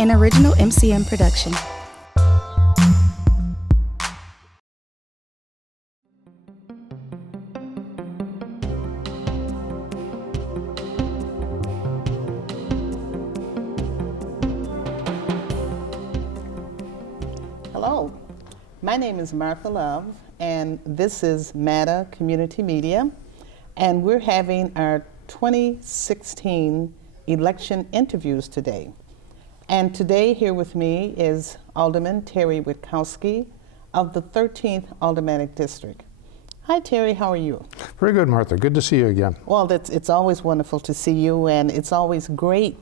an original MCM production. Hello, my name is Martha Love, and this is MATA Community Media, and we're having our 2016 election interviews today. And today here with me is Alderman Terry Witkowski of the 13th Aldermanic District. Hi Terry, how are you? Very good, Martha. Good to see you again. Well, it's always wonderful to see you, and it's always great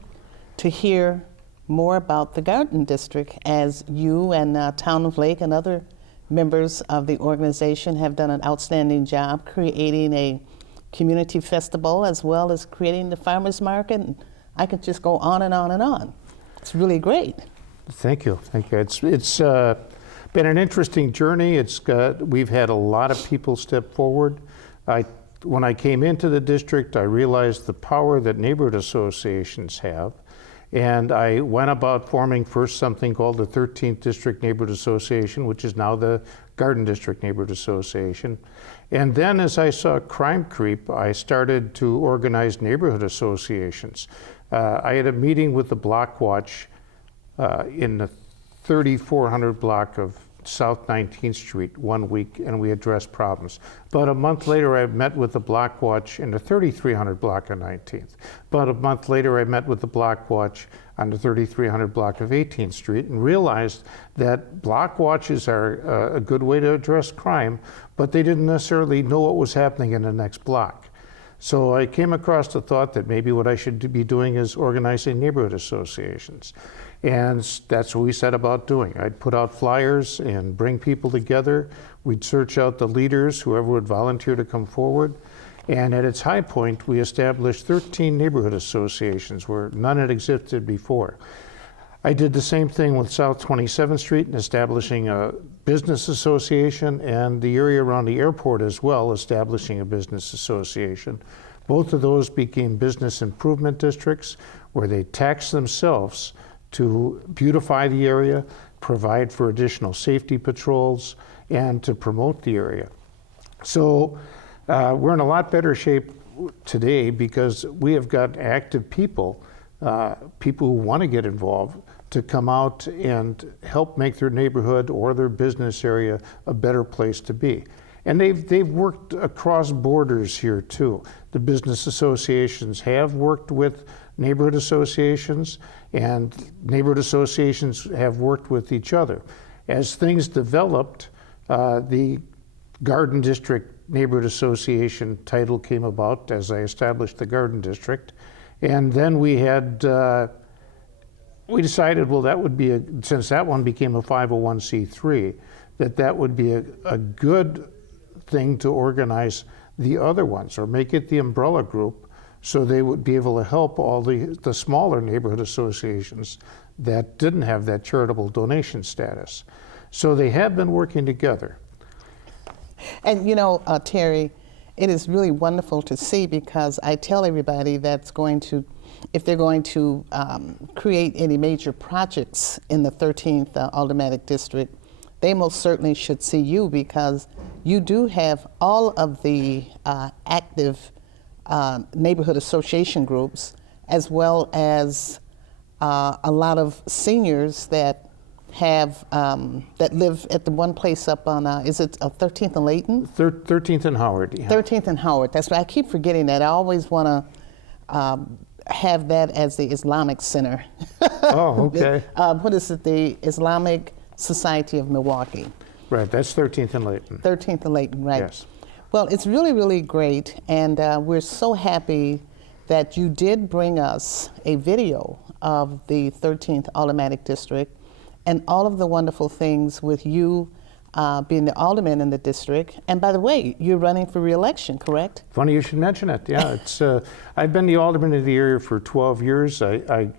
to hear more about the Garden District, as you and Town of Lake and other members of the organization have done an outstanding job creating a community festival as well as creating the farmers market. And I could just go on and on and on. It's really great. Thank you. Thank you. It's been an interesting journey. We've had a lot of people step forward. When I came into the district, I realized the power that neighborhood associations have. And I went about forming first something called the 13th District Neighborhood Association, which is now the Garden District Neighborhood Association. And then as I saw crime creep, I started to organize neighborhood associations. I had a meeting with the Block Watch in the 3400 block of South 19th Street one week, and we addressed problems. About a month later, I met with the Block Watch in the 3300 block of 19th. About a month later, I met with the Block Watch on the 3300 block of 18th Street and realized that block watches are a good way to address crime, but they didn't necessarily know what was happening in the next block. So I came across the thought that maybe what I should be doing is organizing neighborhood associations. And that's what we set about doing. I'd put out flyers and bring people together. We'd search out the leaders, whoever would volunteer to come forward. And at its high point, we established 13 neighborhood associations where none had existed before. I did the same thing with South 27th Street in establishing a business association, and the area around the airport as well, establishing a business association. Both of those became business improvement districts where they taxed themselves to beautify the area, provide for additional safety patrols, and to promote the area. So we're in a lot better shape today because we have got active people, people who want to get involved, to come out and help make their neighborhood or their business area a better place to be. And they've worked across borders here too. The business associations have worked with neighborhood associations, and neighborhood associations have worked with each other. As things developed, the Garden District Neighborhood Association title came about as I established the Garden District. And then we decided, well, that would be, since that one became a 501c3, that would be a good thing to organize the other ones, or make it the umbrella group, so they would be able to help all the smaller neighborhood associations that didn't have that charitable donation status. So they have been working together. And you know, Terry, it is really wonderful to see, because I tell everybody that's going to, if they're going to create any major projects in the 13th Aldermanic District, they most certainly should see you, because you do have all of the active neighborhood association groups, as well as a lot of seniors that have that live at the one place up on is it 13th and Layton? 13th and Howard. Yeah. 13th and Howard. That's right. I keep forgetting that. I always want to have that as the Islamic Center. Oh, okay. What is it? The Islamic Society of Milwaukee. Right. That's 13th and Layton. 13th and Layton. Right. Yes. Well, it's really, really great, and we're so happy that you did bring us a video of the 13th Aldermanic District and all of the wonderful things with you being the alderman in the district. And by the way, you're running for re-election, correct? Funny you should mention it. Yeah, it's. I've been the alderman of the area for 12 years. I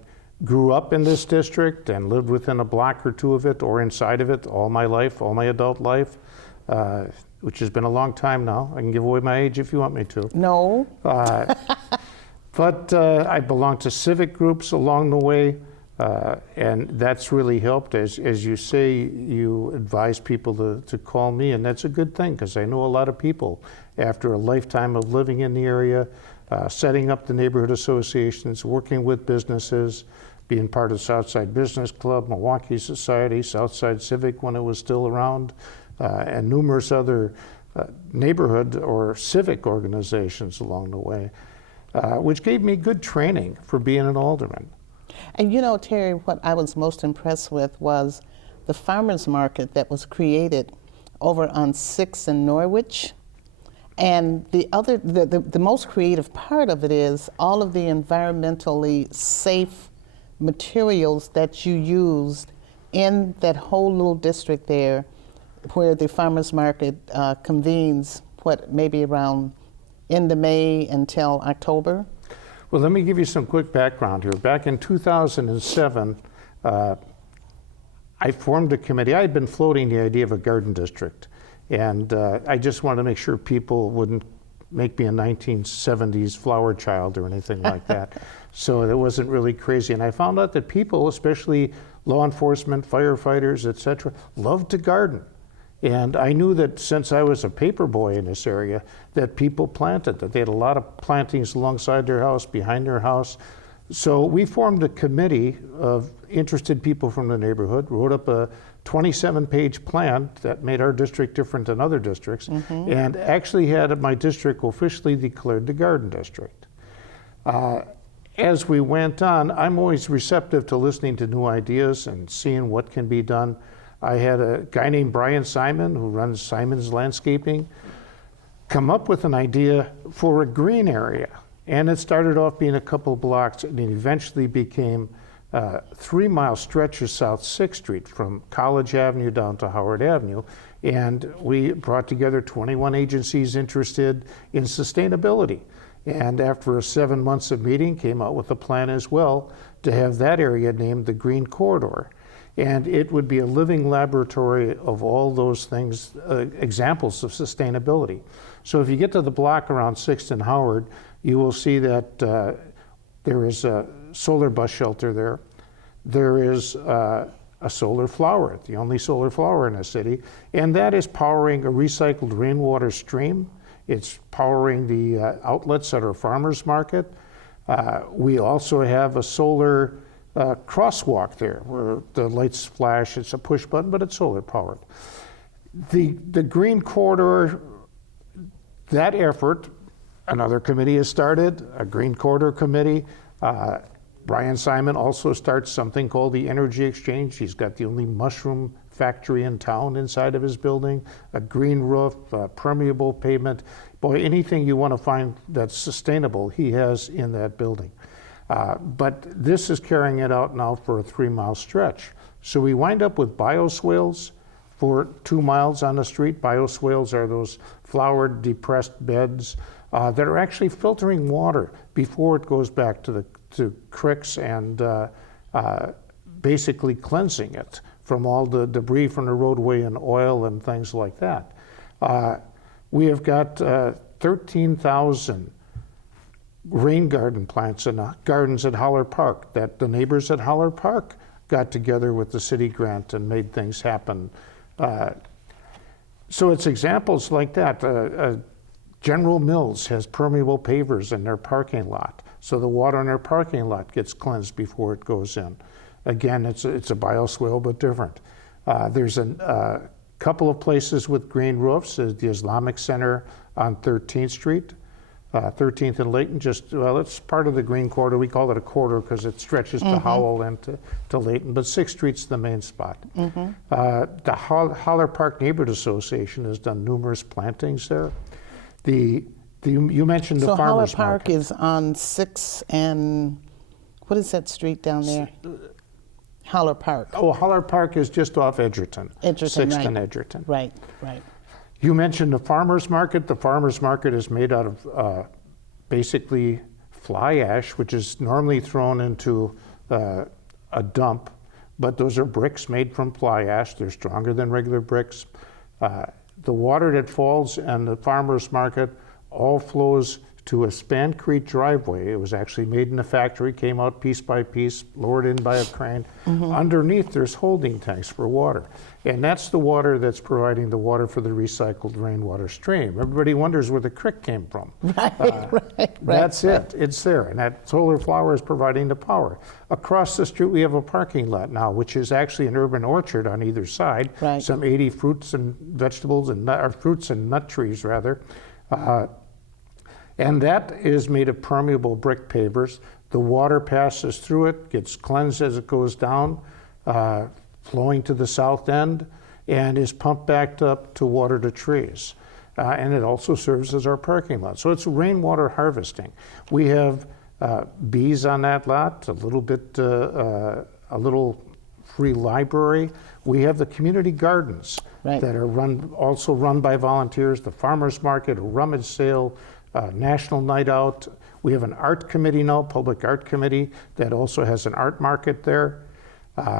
grew up in this district and lived within a block or two of it or inside of it all my life, all my adult life. Which has been a long time now. I can give away my age if you want me to. No. But I belonged to civic groups along the way. And that's really helped. As you say, you advise people to call me, and that's a good thing because I know a lot of people, after a lifetime of living in the area, setting up the neighborhood associations, working with businesses, being part of Southside Business Club, Milwaukee Society, Southside Civic when it was still around, and numerous other neighborhood or civic organizations along the way, which gave me good training for being an alderman. And you know, Terry, what I was most impressed with was the farmers market that was created over on 6th and Norwich. And the most creative part of it is all of the environmentally safe materials that you used in that whole little district there where the farmers market convenes, maybe around end of May until October? Well, let me give you some quick background here. Back in 2007, I formed a committee. I had been floating the idea of a garden district, and I just wanted to make sure people wouldn't make me a 1970s flower child or anything like that. So it wasn't really crazy. And I found out that people, especially law enforcement, firefighters, et cetera, loved to garden. And I knew that since I was a paper boy in this area, that people planted, that they had a lot of plantings alongside their house, behind their house. So we formed a committee of interested people from the neighborhood, wrote up a 27-page plan that made our district different than other districts, and actually had my district officially declared the garden district. As we went on, I'm always receptive to listening to new ideas and seeing what can be done. I had a guy named Brian Simon, who runs Simon's Landscaping, come up with an idea for a green area. And it started off being a couple blocks, and it eventually became a 3-mile stretch of South 6th Street from College Avenue down to Howard Avenue. And we brought together 21 agencies interested in sustainability. And after 7 months of meeting, came out with a plan as well to have that area named the Green Corridor. And it would be a living laboratory of all those things, examples of sustainability. So if you get to the block around 6th and Howard, you will see that there is a solar bus shelter there. There is a solar flower, the only solar flower in the city, and that is powering a recycled rainwater stream. It's powering the outlets at our farmers market. We also have a solar crosswalk there where the lights flash. It's a push button, but it's solar powered. The Green Corridor, that effort, another committee has started, a Green Corridor committee. Brian Simon also starts something called the Energy Exchange. He's got the only mushroom factory in town inside of his building, a green roof, permeable pavement. Boy, anything you want to find that's sustainable, he has in that building. But this is carrying it out now for a 3-mile stretch. So we wind up with bioswales for 2 miles on the street. Bioswales are those flowered, depressed beds that are actually filtering water before it goes back to creeks and basically cleansing it from all the debris from the roadway and oil and things like that. We have got 13,000 rain garden plants in gardens at Holler Park that the neighbors at Holler Park got together with the city grant and made things happen. So it's examples like that. General Mills has permeable pavers in their parking lot, so the water in their parking lot gets cleansed before it goes in. Again, it's a bioswale, but different. There's a couple of places with green roofs. There's the Islamic Center on 13th Street. 13th and Layton, it's part of the Green Corridor. We call it a corridor because it stretches to Howell and to Layton, but 6th Street's the main spot. The Holler Park Neighborhood Association has done numerous plantings there. You mentioned the farmers market. So Holler Park is on 6th and, what is that street down there? Holler Park. Oh, Holler Park is just off Edgerton. 6th and Edgerton. Right. You mentioned the farmers market. The farmers market is made out of basically fly ash, which is normally thrown into a dump, but those are bricks made from fly ash. They're stronger than regular bricks. The water that falls in the farmers market all flows to a Spancrete driveway. It was actually made in a factory, came out piece by piece, lowered in by a crane. Underneath, there's holding tanks for water. And that's the water that's providing the water for the recycled rainwater stream. Everybody wonders where the creek came from. Right. That's it. It's there. And that solar flower is providing the power. Across the street, we have a parking lot now, which is actually an urban orchard on either side. Right. Some 80 fruits and vegetables, or fruits and nut trees, rather. And that is made of permeable brick pavers. The water passes through it, gets cleansed as it goes down, flowing to the south end, and is pumped back up to water to trees. And it also serves as our parking lot. So it's rainwater harvesting. We have bees on that lot, a little free library. We have the community gardens that are also run by volunteers, the farmers market, a rummage sale, national night out. We have an art committee now, public art committee, that also has an art market there.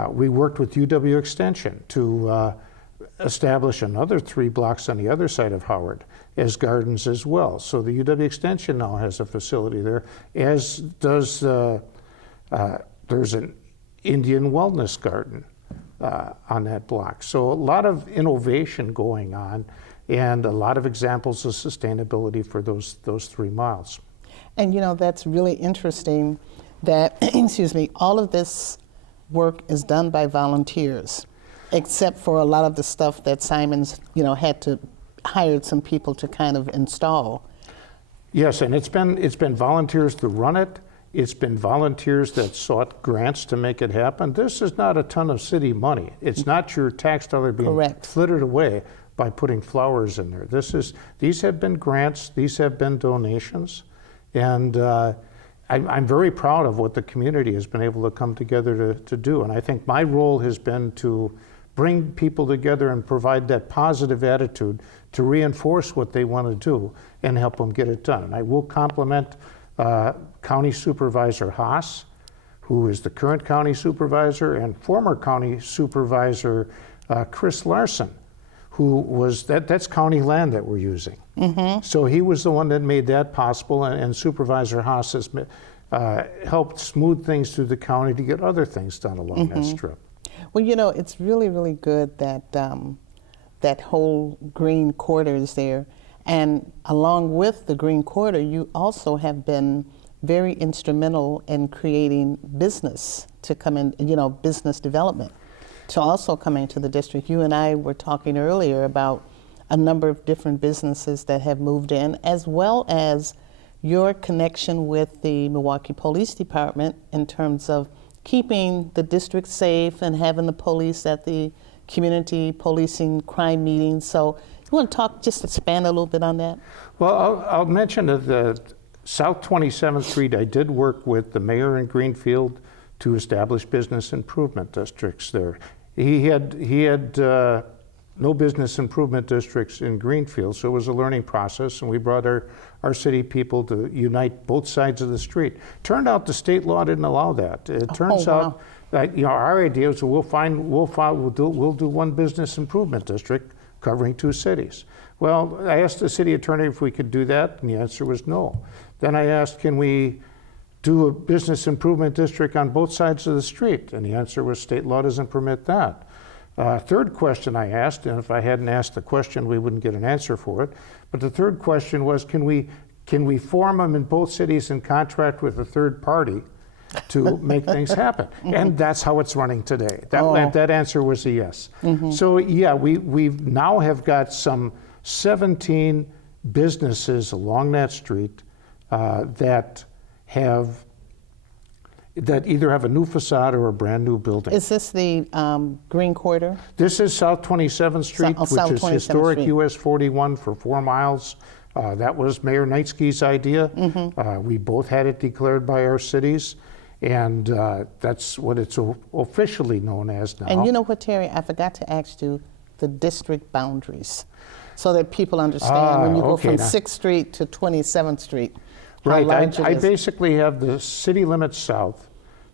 We worked with UW Extension to establish another 3 blocks on the other side of Howard as gardens as well. So the UW Extension now has a facility there, as does, there's an Indian wellness garden on that block. So a lot of innovation going on and a lot of examples of sustainability for those 3 miles. And you know, that's really interesting that, excuse me, all of this work is done by volunteers, except for a lot of the stuff that Simon's, had to hire some people to kind of install. Yes, and it's been volunteers to run it. It's been volunteers that sought grants to make it happen. This is not a ton of city money. It's not your tax dollar being flittered away by putting flowers in there. These have been grants, these have been donations, and I'm very proud of what the community has been able to come together to do. And I think my role has been to bring people together and provide that positive attitude to reinforce what they want to do and help them get it done. And I will compliment County Supervisor Haas, who is the current county supervisor, and former county supervisor Chris Larson, who was, that's county land that we're using. So he was the one that made that possible, and Supervisor Haas has helped smooth things through the county to get other things done along that strip. Well, it's really, really good that that whole green quarter is there. And along with the green quarter, you also have been very instrumental in creating business to come in, business development to also come into the district. You and I were talking earlier about a number of different businesses that have moved in, as well as your connection with the Milwaukee Police Department in terms of keeping the district safe and having the police at the community policing crime meetings. So you want to just expand a little bit on that? Well, I'll mention that the South 27th Street, I did work with the mayor in Greenfield to establish business improvement districts there. He had no business improvement districts in Greenfield, so it was a learning process, and we brought our city people to unite both sides of the street. Turned out the state law didn't allow that. It turns out that our idea was we'll do one business improvement district covering 2 cities. Well, I asked the city attorney if we could do that, and the answer was no. Then I asked, can we do a business improvement district on both sides of the street? And the answer was state law doesn't permit that. Third question I asked, and if I hadn't asked the question, we wouldn't get an answer for it. But the third question was, can we form them in both cities and contract with a third party to make things happen? And that's how it's running today. That answer was a yes. So yeah, we now have got some 17 businesses along that street that either have a new facade or a brand new building. Is this the green corridor? This is South 27th Street, which is historic US 41 for 4 miles. That was Mayor Knightsky's idea. We both had it declared by our cities, and that's what it's officially known as now. And you know what, Terry, I forgot to ask you the district boundaries so that people understand when you go from 6th Street to 27th Street. Right, I basically have the city limits south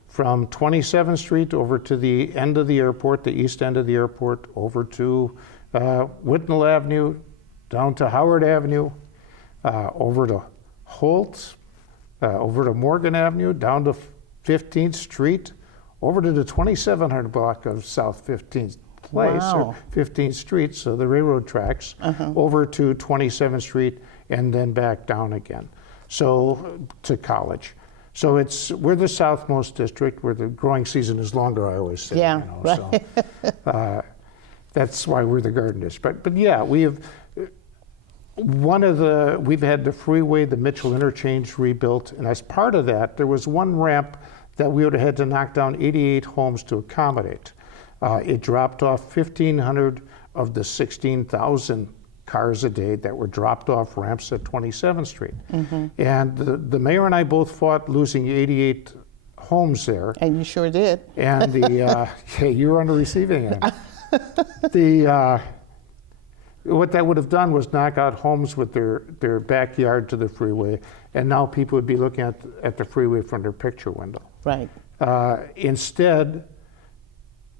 from 27th Street over to the end of the airport, the east end of the airport, over to Whitnell Avenue, down to Howard Avenue, over to Holt, over to Morgan Avenue, down to 15th Street, over to the 2700 block of South 15th Place, Wow. or 15th Street, so the railroad tracks, over to 27th Street, and then back down again, so to College. So we're the southmost district where the growing season is longer, I always say. Yeah, you know, so, that's why we're the garden district. But yeah, we've had the freeway, the Mitchell interchange rebuilt, and as part of that, there was one ramp that we would have had to knock down 88 homes to accommodate. It dropped off 1,500 of the 16,000 cars a day that were dropped off ramps at 27th Street. And the mayor and I both fought losing 88 homes there. And you sure did. And hey, you were on the receiving end. What that would have done was knock out homes with their backyard to the freeway, and now people would be looking at the freeway from their picture window. Right. Instead,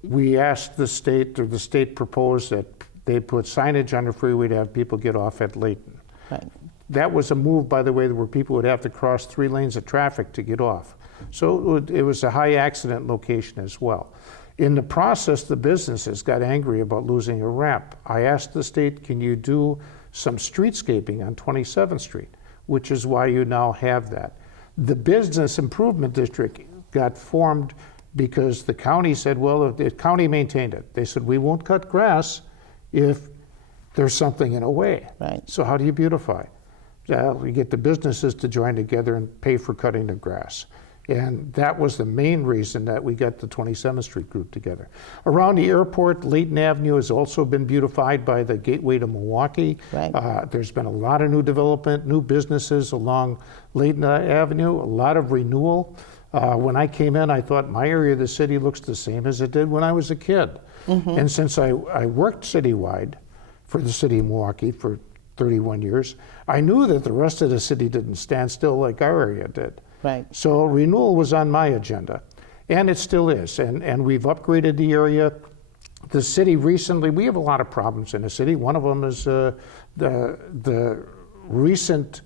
we asked the state, or the state proposed that they put signage on the freeway to have people get off at Layton. Right. That was a move, by the way, where people would have to cross 3 lanes of traffic to get off. So it was a high accident location as well. In the process, the businesses got angry about losing a ramp. I asked the state, can you do some streetscaping on 27th Street, which is why you now have that. The Business Improvement District got formed because the county said, well, the county maintained it. They said, we won't cut grass if there's something in a way. Right. So how do you beautify? You get the businesses to join together and pay for cutting the grass. And that was the main reason that we got the 27th Street group together. Around the airport, Layton Avenue has also been beautified by the Gateway to Milwaukee. Right. There's been a lot of new development, new businesses along Layton Avenue, a lot of renewal. When I came in, I thought my area of the city looks the same as it did when I was a kid. And since I worked citywide for the city of Milwaukee for 31 years, I knew that the rest of the city didn't stand still like our area did. Right. So renewal was on my agenda, and it still is. And we've upgraded the area. The city recently, we have a lot of problems in the city. One of them is the recent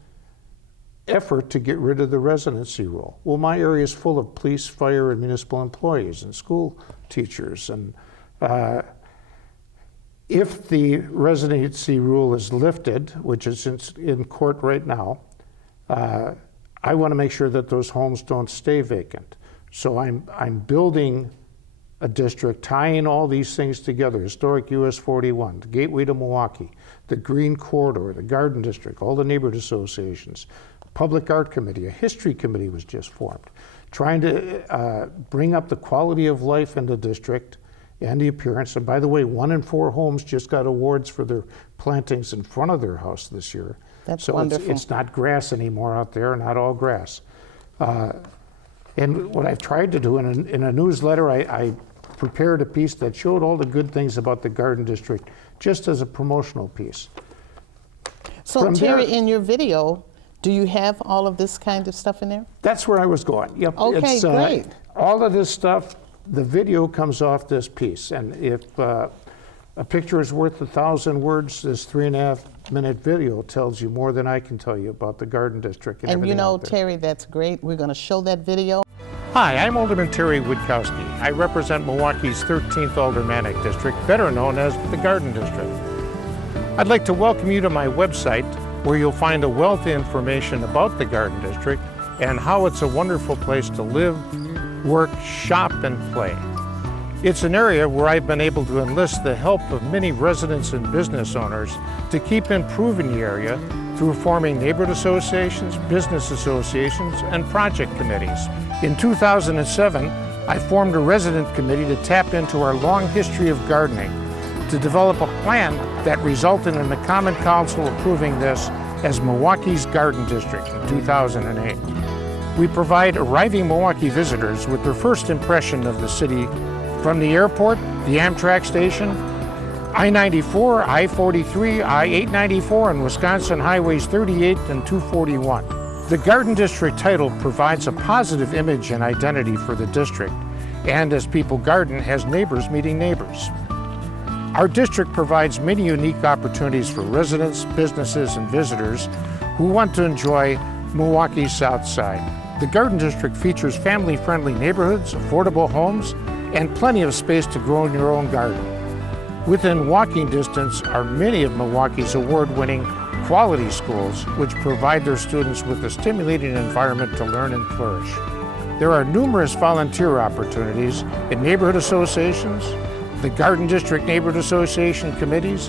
effort to get rid of the residency rule. Well, my area is full of police, fire, and municipal employees and school teachers. And if the residency rule is lifted, which is in court right now, I want to make sure that those homes don't stay vacant. So I'm building a district tying all these things together: historic US 41, the Gateway to Milwaukee, the Green Corridor, the Garden District, all the neighborhood associations, Public Art Committee, a history committee was just formed, trying to bring up the quality of life in the district and the appearance. And by the way, 1 in 4 homes just got awards for their plantings in front of their house this year. That's so wonderful. It's not grass anymore out there, not all grass. And what I've tried to do in a newsletter, I prepared a piece that showed all the good things about the Garden District, just as a promotional piece. So From Terry, there- in your video, do you have all of this kind of stuff in there? That's where I was going. Yep. Okay, great. All of this stuff, the video comes off this piece. And if a picture is worth 1,000 words, this 3.5-minute video tells you more than I can tell you about the Garden District and And you everything know, out there. Terry, that's great. We're going to show that video. Hi, I'm Alderman Terry Witkowski. I represent Milwaukee's 13th Aldermanic District, better known as the Garden District. I'd like to welcome you to my website, where you'll find a wealth of information about the Garden District and how it's a wonderful place to live, work, shop, and play. It's an area where I've been able to enlist the help of many residents and business owners to keep improving the area through forming neighborhood associations, business associations, and project committees. In 2007, I formed a resident committee to tap into our long history of gardening to develop a plan that resulted in the Common Council approving this as Milwaukee's Garden District in 2008. We provide arriving Milwaukee visitors with their first impression of the city from the airport, the Amtrak station, I-94, I-43, I-894, and Wisconsin Highways 38 and 241. The Garden District title provides a positive image and identity for the district, and as people garden, has neighbors meeting neighbors. Our district provides many unique opportunities for residents, businesses, and visitors who want to enjoy Milwaukee's South Side. The Garden District features family-friendly neighborhoods, affordable homes, and plenty of space to grow in your own garden. Within walking distance are many of Milwaukee's award-winning quality schools, which provide their students with a stimulating environment to learn and flourish. There are numerous volunteer opportunities in neighborhood associations, the Garden District Neighborhood Association committees,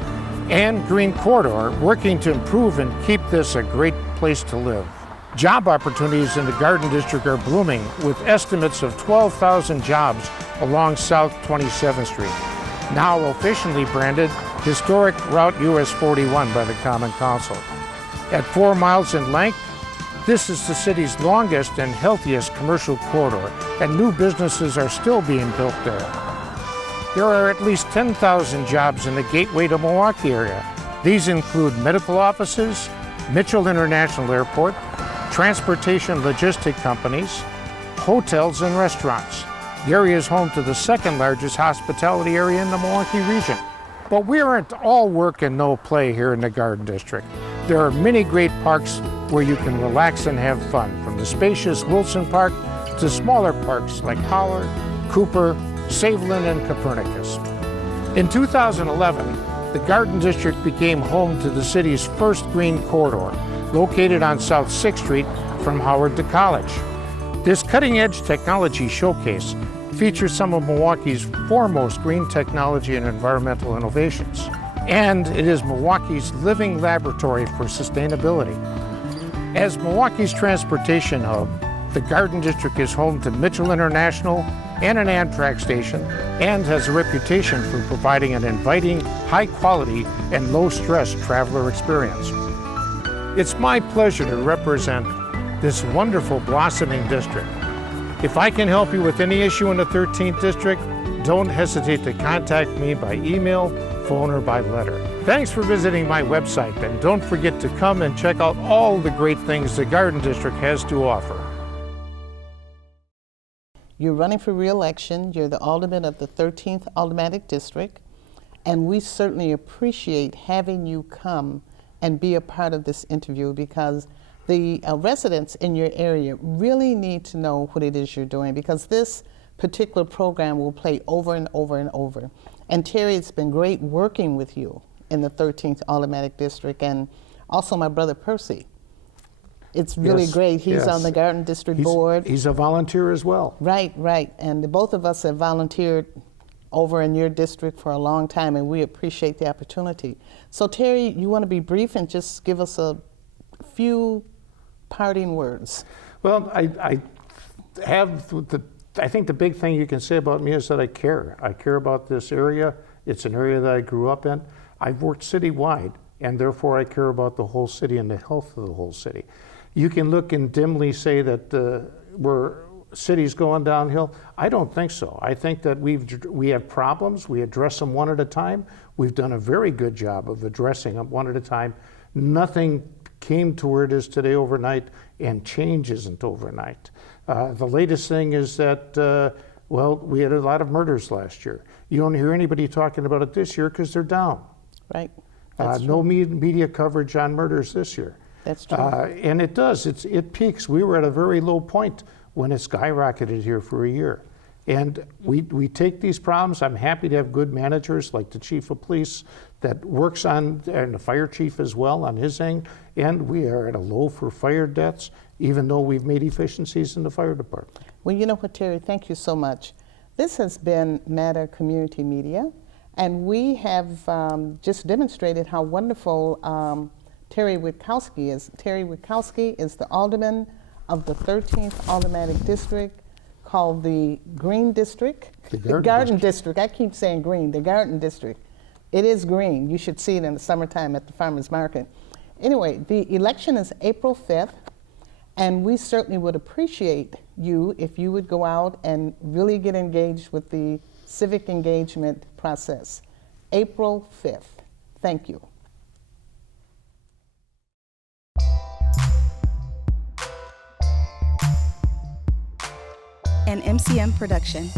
and Green Corridor, working to improve and keep this a great place to live. Job opportunities in the Garden District are blooming, with estimates of 12,000 jobs along South 27th Street, now officially branded Historic Route US 41 by the Common Council. At 4 miles in length, this is the city's longest and healthiest commercial corridor, and new businesses are still being built there. There are at least 10,000 jobs in the Gateway to Milwaukee area. These include medical offices, Mitchell International Airport, transportation logistic companies, hotels and restaurants. The area is home to the second largest hospitality area in the Milwaukee region. But we aren't all work and no play here in the Garden District. There are many great parks where you can relax and have fun, from the spacious Wilson Park to smaller parks like Howard, Cooper, Savelin, and Copernicus. In 2011, the Garden District became home to the city's first green corridor, located on South 6th Street from Howard to College. This cutting-edge technology showcase features some of Milwaukee's foremost green technology and environmental innovations. And it is Milwaukee's living laboratory for sustainability. As Milwaukee's transportation hub, the Garden District is home to Mitchell International and an Amtrak station, and has a reputation for providing an inviting, high-quality, and low-stress traveler experience. It's my pleasure to represent this wonderful blossoming district. If I can help you with any issue in the 13th District, don't hesitate to contact me by email, phone, or by letter. Thanks for visiting my website, and don't forget to come and check out all the great things the Garden District has to offer. You're running for re-election. You're the alderman of the 13th Aldermanic District, and we certainly appreciate having you come and be a part of this interview, because the residents in your area really need to know what it is you're doing, because this particular program will play over and over and over. And Terry, it's been great working with you in the 13th Aldermanic District, and also my brother Percy. It's really great. He's on the Garden District Board. He's a volunteer as well. Right, right. And both of us have volunteered over in your district for a long time, and we appreciate the opportunity. So Terry, you want to be brief and just give us a few parting words? Well, I think the big thing you can say about me is that I care. I care about this area. It's an area that I grew up in. I've worked citywide, and therefore I care about the whole city and the health of the whole city. You can look and dimly say that we're city's going downhill. I don't think so. I think that we have problems. We address them one at a time. We've done a very good job of addressing them one at a time. Nothing came to where it is today overnight, and change isn't overnight. The latest thing is that, well, we had a lot of murders last year. You don't hear anybody talking about it this year because they're down. Right. No media coverage on murders this year. That's true. And it does. It peaks. We were at a very low point when it skyrocketed here for a year. And we take these problems. I'm happy to have good managers like the chief of police that works on, and the fire chief as well on his end. And we are at a low for fire deaths, even though we've made efficiencies in the fire department. Well, you know what, Terry, thank you so much. This has been Matter Community Media, and we have just demonstrated how wonderful Terry Witkowski is. Terry Witkowski is the alderman of the 13th Aldermanic District, called the Green District. The Garden District. I keep saying green, the Garden District. It is green. You should see it in the summertime at the farmer's market. Anyway, the election is April 5th, and we certainly would appreciate you if you would go out and really get engaged with the civic engagement process. April 5th. Thank you. An MCM production.